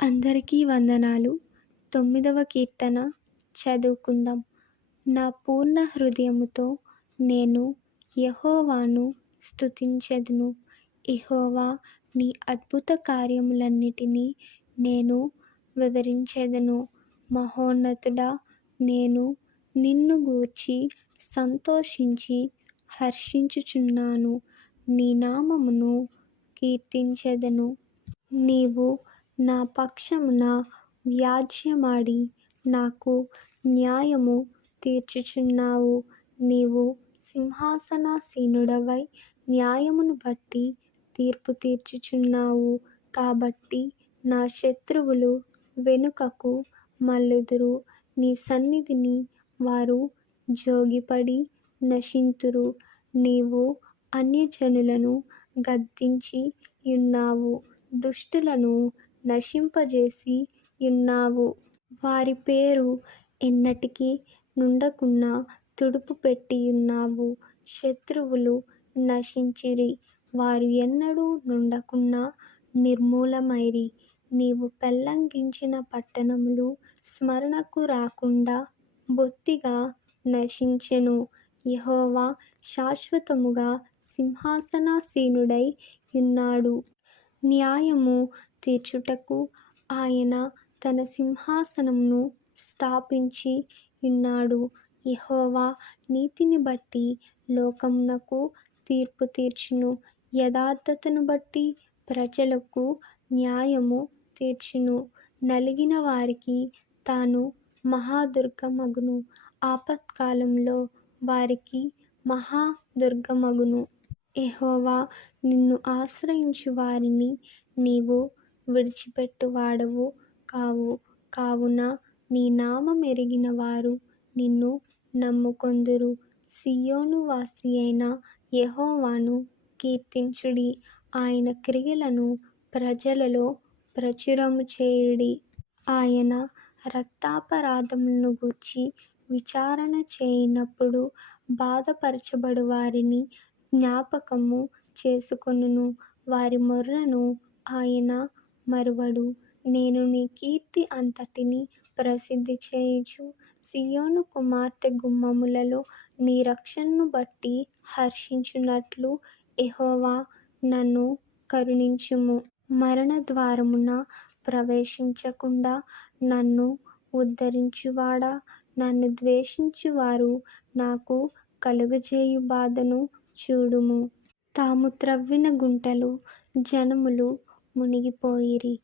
అందరికీ వందనాలు. తొమ్మిదవ కీర్తన చదువుకుందాం. నా పూర్ణ హృదయముతో నేను యహోవాను స్తుతించెదను. ఇహోవా నీ అద్భుత కార్యములన్నిటినీ నేను వివరించెదను. మహోన్నతుడా నేను నిన్ను గూర్చి సంతోషించి హర్షించుచున్నాను. నీ నామమును కీర్తించెదను. నీవు నా పక్షమున వ్యాజ్యమాడి నాకు న్యాయము తీర్చుచున్నావు. నీవు సింహాసనాసీనుడవై న్యాయమును బట్టి తీర్పు తీర్చుచున్నావు. కాబట్టి నా శత్రువులు వెనుకకు మల్లుదురు నీ సన్నిధిని వారు జోగిపడి నశింతురు. నీవు అన్యజనులను గద్దించి ఉన్నావు. దుష్టులను నశింపజేసి యున్నావు వారి పేరు ఎన్నటికి నుండకున్నా తుడుపు పెట్టియున్నావు శత్రువులు నశించిరి. వారు ఎన్నడూ నుండకున్నా నిర్మూలమైరి. నీవు పెల్లంగించిన పట్టణములు స్మరణకు రాకుండా బొత్తిగా నశించెను. యహోవా శాశ్వతముగా సింహాసనాసీనుడై ఉన్నాడు. న్యాయము తీర్చుటకు ఆయన తన సింహాసనంను స్థాపించి ఉన్నాడు. యెహోవా నీతిని బట్టి లోకమునకు తీర్పు తీర్చును. యథార్థతను బట్టి ప్రజలకు న్యాయము తీర్చును. నలిగిన వారికి తాను మహాదుర్గమగును. ఆపత్కాలంలో వారికి మహాదుర్గమగును. ఎహోవా నిన్ను ఆశ్రయించు వారిని నీవు విడిచిపెట్టువాడవు కావు. కావున నీ నామమెరిగిన వారు నిన్ను నమ్ముకొందురు. సీయోను వాసియైన యెహోవాను కీర్తించుడి. ఆయన క్రియలను ప్రజలలో ప్రచురము చేయుడి. ఆయన రక్తాపరాధములను గూర్చి విచారణ చేయనప్పుడు బాధపరచబడు వారిని జ్ఞాపకము చేసుకొనును. వారి మొర్రను ఆయన మరువడు. నేను నీ కీర్తి అంతటిని ప్రసిద్ధి చేయుచు సియోను కుమార్తె గుమ్మములలో నీ రక్షణను బట్టి హర్షించునట్లు ఎహోవా నన్ను కరుణించుము. మరణ ద్వారమున ప్రవేశించకుండా నన్ను ఉద్ధరించువాడా? నన్ను ద్వేషించువారు నాకు కలుగజేయు బాధను చూడుము. తాము త్రవ్విన గుంటలు జనములు మునిగిపోయిరి.